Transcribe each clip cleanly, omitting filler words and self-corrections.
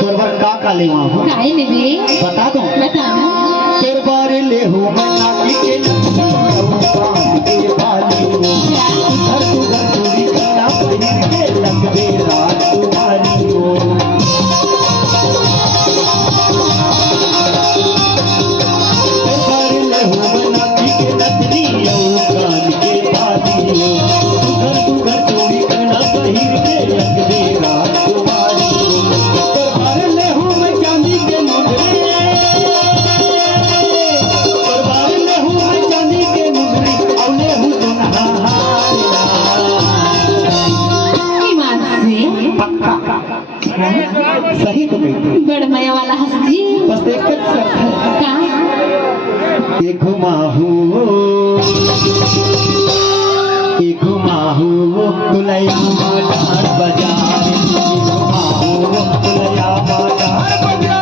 तोर बार का ले वहां काहे ले बे बता दो बताना तोर बार ले हो मना के नथनी कान के बाली हो घर तू घर चोरी करना पहिर के लग दे रात तुम्हारी हो तोर बार ले हो मना के नथनी कान के बाली हो घर तू घर चोरी करना पहिर के लग दे रात तुम्हारी हो तोर बार ले हो मैं चांदी के मुंदरी तोर बार ले हो मैं चांदी के मुंदरी औले हूं ईमान से पक्का सही तो कहती बड़ माया वाला हंसी बस एक शर्त है का ये घुमाहू तुलया माडार बाजार घुमाहू तुलया माडार बाजार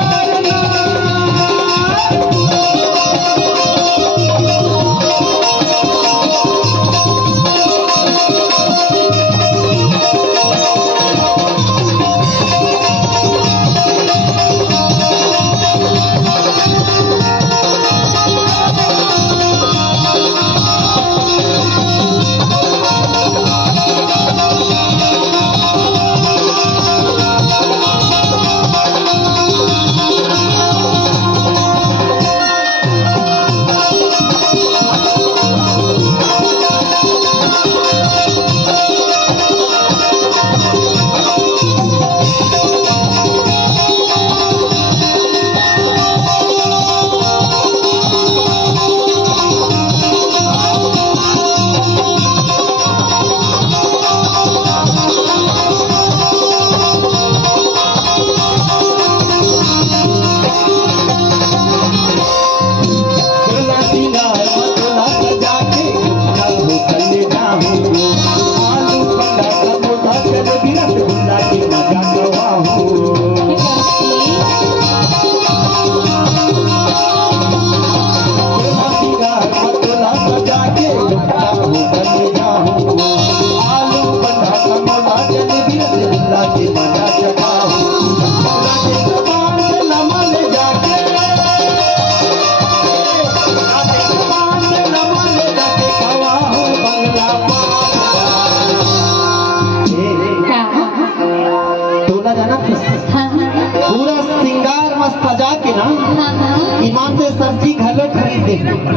ईमान से सब्जी घलो खरीद दे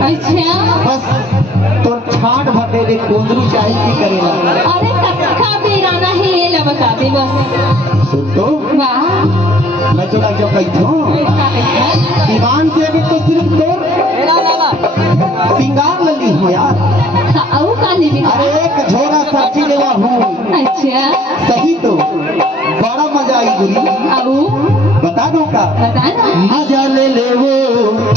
अच्छा बस तो छाट भटे दे कुंदरू चाही की करेला अरे कक्का बेराना है ये ला बता दे बस सुन तो वाह मैं तो लग जब कहूं का कहता ईमान से अभी तो सिर्फ तो सिंगार लगी हो यार आओ का ले अरे एक झोला सब्जी लेवा हूँ अच्छा सही तो बड़ा मजा आई गुरी आओ बता दो का बताना मजा ले वो